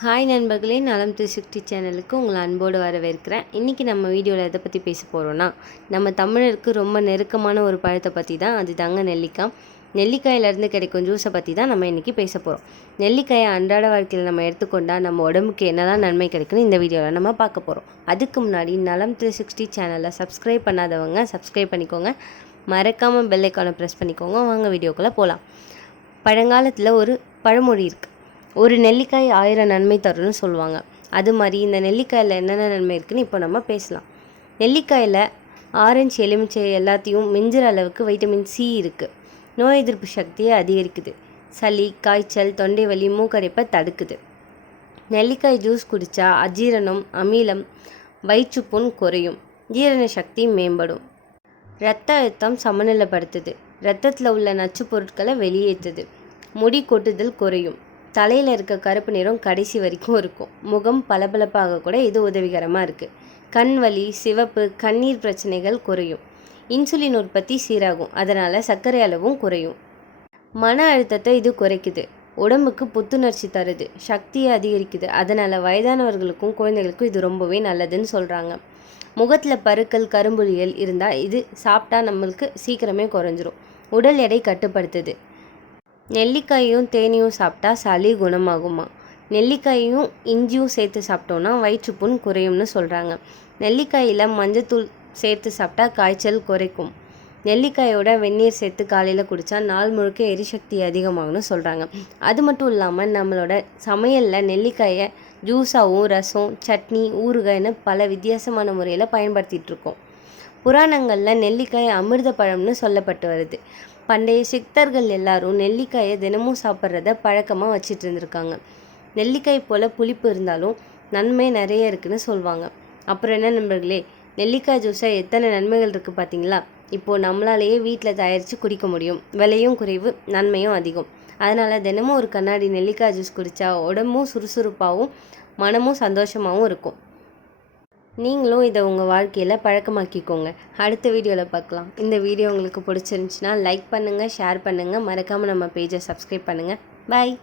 Hi நண்பர்களே, நலம் 360 சேனலுக்கு உங்களை அன்போடு வரவேற்கிறேன். இன்றைக்கி நம்ம வீடியோவில் எதை பற்றி பேச போகிறோன்னா, நம்ம தமிழருக்கு ரொம்ப நெருக்கமான ஒரு பழத்தை பற்றி தான். அது தாங்க நெல்லிக்காய். நெல்லிக்காயிலேருந்து கிடைக்கும் ஜூஸை பற்றி தான் நம்ம இன்றைக்கி பேச போகிறோம். நெல்லிக்காயை அன்றாட வாழ்க்கையில் நம்ம எடுத்துக்கொண்டால் நம்ம உடம்புக்கு என்னெல்லாம் நன்மை கிடைக்குன்னு இந்த வீடியோவில் நம்ம பார்க்க போகிறோம். அதுக்கு முன்னாடி நலம் 360 சேனலை சப்ஸ்கிரைப் பண்ணாதவங்க சப்ஸ்கிரைப் பண்ணிக்கோங்க. மறக்காமல் பெல் ஐக்கானை ப்ரெஸ் பண்ணிக்கோங்க. வாங்க வீடியோக்குள்ளே போகலாம். பழங்காலத்தில் ஒரு பழமொழி இருக்குது, ஒரு நெல்லிக்காய் 1000 நன்மை தரும்னு சொல்லுவாங்க. அது மாதிரி இந்த நெல்லிக்காயில் என்னென்ன நன்மை இருக்குதுன்னு இப்போ நம்ம பேசலாம். நெல்லிக்காயில் ஆரஞ்சு, எலுமிச்சை எல்லாத்தையும் மிஞ்சுற அளவுக்கு வைட்டமின் சி இருக்குது. நோய் எதிர்ப்பு சக்தியை அதிகரிக்குது. சளி, காய்ச்சல், தொண்டை வலி, மூக்கடைப்பை தடுக்குது. நெல்லிக்காய் ஜூஸ் குடித்தா அஜீரணம், அமிலம், வயிற்றுப்புண் குறையும். ஜீரண சக்தி மேம்படும். இரத்த அழுத்தம் சமநிலைப்படுத்துது. இரத்தத்தில் உள்ள நச்சு பொருட்களை வெளியேற்றுது. முடி கொட்டுதல் குறையும். தலையில் இருக்க கருப்பு நிறம் கடைசி வரைக்கும் இருக்கும். முகம் பளபளப்பாக கூட இது உதவிகரமாக இருக்குது. கண் வலி, சிவப்பு, கண்ணீர் பிரச்சனைகள் குறையும். இன்சுலின் உற்பத்தி சீராகும். அதனால் சர்க்கரை அளவும் குறையும். மன அழுத்தத்தை இது குறைக்குது. உடம்புக்கு புத்துணர்ச்சி தருது. சக்தியை அதிகரிக்குது. அதனால் வயதானவர்களுக்கும் குழந்தைகளுக்கும் இது ரொம்பவே நல்லதுன்னு சொல்கிறாங்க. முகத்தில் பருக்கள், கரும்புலிகள் இருந்தால் இது சாப்பிட்டா நம்மளுக்கு சீக்கிரமே குறைஞ்சிரும். உடல் எடை கட்டுப்படுத்துது. நெல்லிக்காயும் தேனியும் சாப்பிட்டா சளி குணமாகுமா. நெல்லிக்காயும் இஞ்சியும் சேர்த்து சாப்பிட்டோன்னா வயிற்றுப்புண் குறையும்னு சொல்கிறாங்க. நெல்லிக்காயில் மஞ்சத்தூள் சேர்த்து சாப்பிட்டா காய்ச்சல் குறைக்கும். நெல்லிக்காயோட வெந்நீர் சேர்த்து காலையில் குடித்தா நாள் முழுக்க எரிசக்தி அதிகமாகும்னு சொல்கிறாங்க. அது மட்டும் இல்லாமல் நம்மளோட சமையலில் நெல்லிக்காயை ஜூஸாகவும், ரசம், சட்னி, ஊறுகாய்னு பல வித்தியாசமான முறையில் பயன்படுத்திகிட்ருக்கோம். புராணங்களில் நெல்லிக்காய் அமிர்த பழம்னு சொல்லப்பட்டு வருது. பண்டைய சித்தர்கள் எல்லாரும் நெல்லிக்காயை தினமும் சாப்பிட்றத பழக்கமாக வச்சுட்டு இருந்திருக்காங்க. நெல்லிக்காய் போல் புளிப்பு இருந்தாலும் நன்மை நிறைய இருக்குதுன்னு சொல்லுவாங்க. அப்புறம் என்ன நண்பர்களே, நெல்லிக்காய் ஜூஸை எத்தனை நன்மைகள் இருக்குது பார்த்தீங்களா? இப்போது நம்மளாலேயே வீட்டில் தயாரித்து குடிக்க முடியும். விலையும் குறைவு, நன்மையும் அதிகம். அதனால் தினமும் ஒரு கண்ணாடி நெல்லிக்காய் ஜூஸ் குடித்தா உடம்பும் சுறுசுறுப்பாகவும் மனமும் சந்தோஷமாகவும் இருக்கும். நீங்களும் இதை உங்கள் வாழ்க்கையில் பழக்கமாக்கிக்கோங்க. அடுத்த வீடியோவில் பார்க்கலாம். இந்த வீடியோ உங்களுக்கு பிடிச்சிருந்துச்சின்னா லைக் பண்ணுங்கள், ஷேர் பண்ணுங்கள். மறக்காமல் நம்ம பேஜை சப்ஸ்கிரைப் பண்ணுங்கள். பாய்.